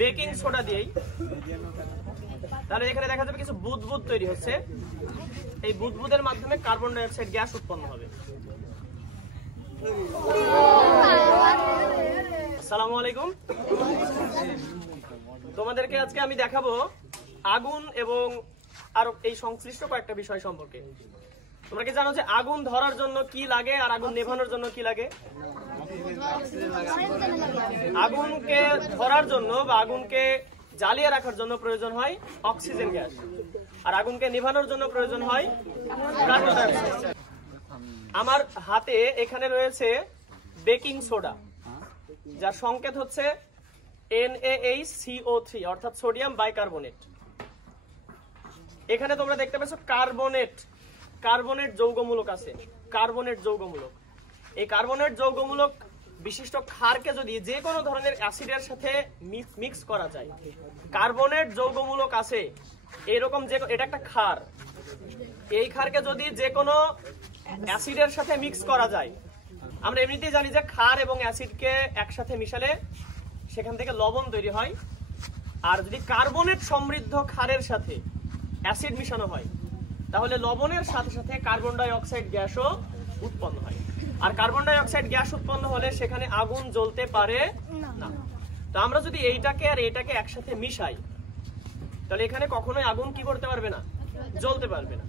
Baking soda দিই, তাহলে এখানে দেখা যাবে কিছু বুদবুদ তৈরি হচ্ছে। এই বুদবুদের মাধ্যমে কার্বন ডাই অক্সাইড গ্যাস উৎপন্ন হবে। আসসালামু আলাইকুম। তোমাদেরকে আজকে আমি দেখাবো আগুন এবং আরো এই সংশ্লিষ্ট কয়েকটা বিষয় সম্পর্কে। তোমরা কি জানো যে আগুন ধরার জন্য কি লাগে আর আগুন নেভানোর জন্য কি লাগে? আগুনকে ধরার জন্য বা আগুনকে জ্বালিয়ে রাখার জন্য প্রয়োজন হয় অক্সিজেন গ্যাস, আর আগুনকে নেভানোর জন্য প্রয়োজন হয় কার্বন ডাই অক্সাইড। আমার হাতে এখানে রয়েছে বেকিং সোডা, যার সংকেত হচ্ছে NaHCO3 অর্থাৎ সোডিয়াম বাইকার্বনেট। এখানে তোমরা দেখতে পাচ্ছ কার্বনেট যৌগমূলক আছে। কার্বনেট যৌগমূলক, এই কার্বনেট যৌগমূলক বিশিষ্ট ক্ষারকে যদি যে কোনো ধরনের অ্যাসিডের সাথে মিক্স করা যায়, কার্বনেট যৌগমূলক আছে এরকম যে এটা একটা ক্ষার, এই ক্ষারকে যদি যে কোনো অ্যাসিডের সাথে মিক্স করা যায়, আমরা এমনিতেই জানি যে ক্ষার এবং অ্যাসিডকে একসাথে মিশালে সেখান থেকে লবণ তৈরি হয়। আর যদি কার্বনেট সমৃদ্ধ ক্ষারের সাথে অ্যাসিড মিশানো হয়, তাহলে লবণের সাথে সাথে কার্বন ডাই অক্সাইড গ্যাসও উৎপন্ন হয়। আর কার্বন ডাই অক্সাইড গ্যাস উৎপন্ন হলে সেখানে আগুন জ্বলতে পারে না। তো আমরা যদি এইটাকে আর এটাকে একসাথে মিশাই, তাহলে এখানে কখনোই আগুন কি করতে পারবে না, জ্বলতে পারবে না।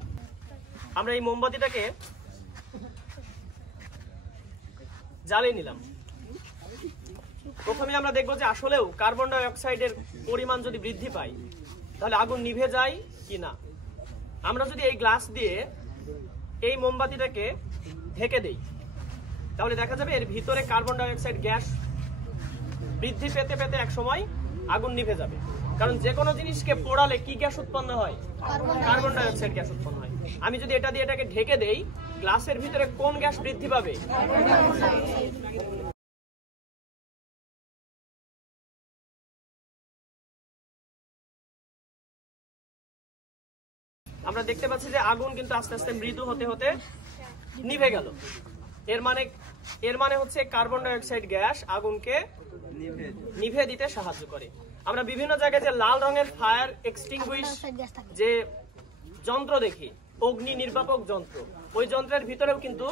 আমরা এই মোমবাতিটাকে জ্বালিয়ে নিলাম। প্রথমে আমরা দেখবো যে আসলেও কার্বন ডাই অক্সাইডের পরিমাণ যদি বৃদ্ধি পায় তাহলে আগুন নিভে যায় কি না। আমরা যদি এই গ্লাস দিয়ে এই মোমবাতিটাকে ঢেকে দেই, তাহলে দেখা যাবে এর ভিতরে কার্বন ডাই অক্সাইড গ্যাস বৃদ্ধি পেতে পেতে এক সময় আগুন নিভে যাবে। কারণ যে কোনো জিনিসকে পোড়ালে কি গ্যাস উৎপন্ন হয়? কার্বন ডাই অক্সাইড গ্যাস উৎপন্ন হয়। আমি যদি এটা দিয়ে এটাকে ঢেকে দেই, গ্লাসের ভিতরে কোন গ্যাস বৃদ্ধি পাবে? আমরা দেখতে পাচ্ছি যে আগুন কিন্তু আস্তে আস্তে মৃদু হতে হতে নিভে গেল। এর মানে হচ্ছে কার্বন ডাই অক্সাইড গ্যাস আগুনকে নিভে দিতে সাহায্য করে। আমরা বিভিন্ন জায়গায় যে লাল রঙের ফায়ার এক্সটিংগুইশ যে যন্ত্র দেখি, অগ্নি নির্বাপক যন্ত্র, ওই যন্ত্রের ভিতরেও কিন্তু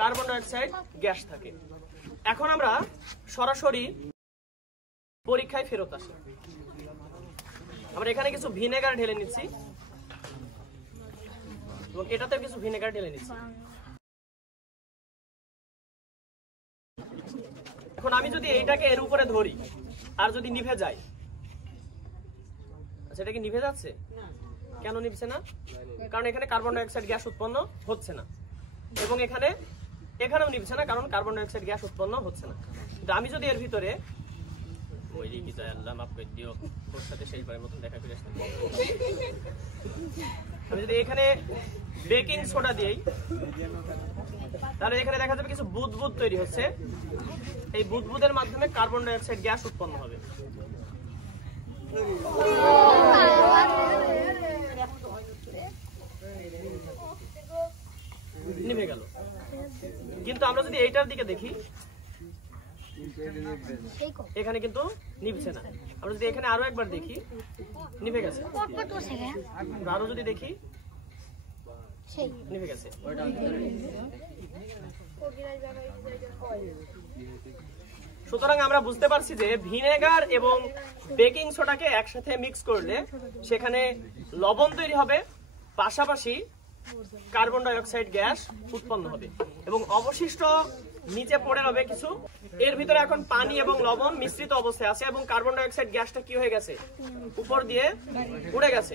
কার্বন ডাই অক্সাইড গ্যাস থাকে। এখন আমরা সরাসরি পরীক্ষায় ফেরত আসি। আমরা এখানে কিছু ভিনেগার ঢেলে নিচ্ছি এবং এটাতে কিছু ভিনেগার ঢেলে নিচ্ছি। এখন আমি যদি এইটাকে এর উপরে ধরি আর যদি নিভে যায়, আচ্ছা এটা কি নিভে যাচ্ছে? কেন নিভছে না? কারণ এখানে কার্বন ডাই অক্সাইড গ্যাস উৎপন্ন হচ্ছে না, এবং এখানেও নিভছে না কারণ কার্বন ডাই অক্সাইড গ্যাস উৎপন্ন হচ্ছে না। কিন্তু আমি যদি এর ভিতরে আমি যদি এখানে বেকিং সোডা দিই, তাহলে এখানে দেখা যাবে কিছু বুদবুদ তৈরি হচ্ছে। এই বুদবুদের মাধ্যমে কার্বন ডাই অক্সাইড গ্যাস উৎপন্ন হবে। নিভে গেল। কিন্তু আমরা যদি এইটার দিকে দেখি, এখানে কিন্তু নিভছে না। আমরা যদি এখানে আরো একবার দেখি, নিভে গেছে। আরো যদি দেখি, নিভে গেছে। সুতরাং আমরা বুঝতে পারছি যে ভিনেগার এবং বেকিং সোডাকে একসাথে মিক্স করলে সেখানে লবণ তৈরি হবে, পাশাপাশি কার্বন ডাই অক্সাইড গ্যাস উৎপন্ন হবে এবং অবশিষ্ট নিচে পড়ে রবে কিছু। এর ভিতরে এখন পানি এবং লবণ মিশ্রিত অবস্থায় আছে এবং কার্বন ডাই অক্সাইড গ্যাসটা কি হয়ে গেছে? উপর দিয়ে উড়ে গেছে।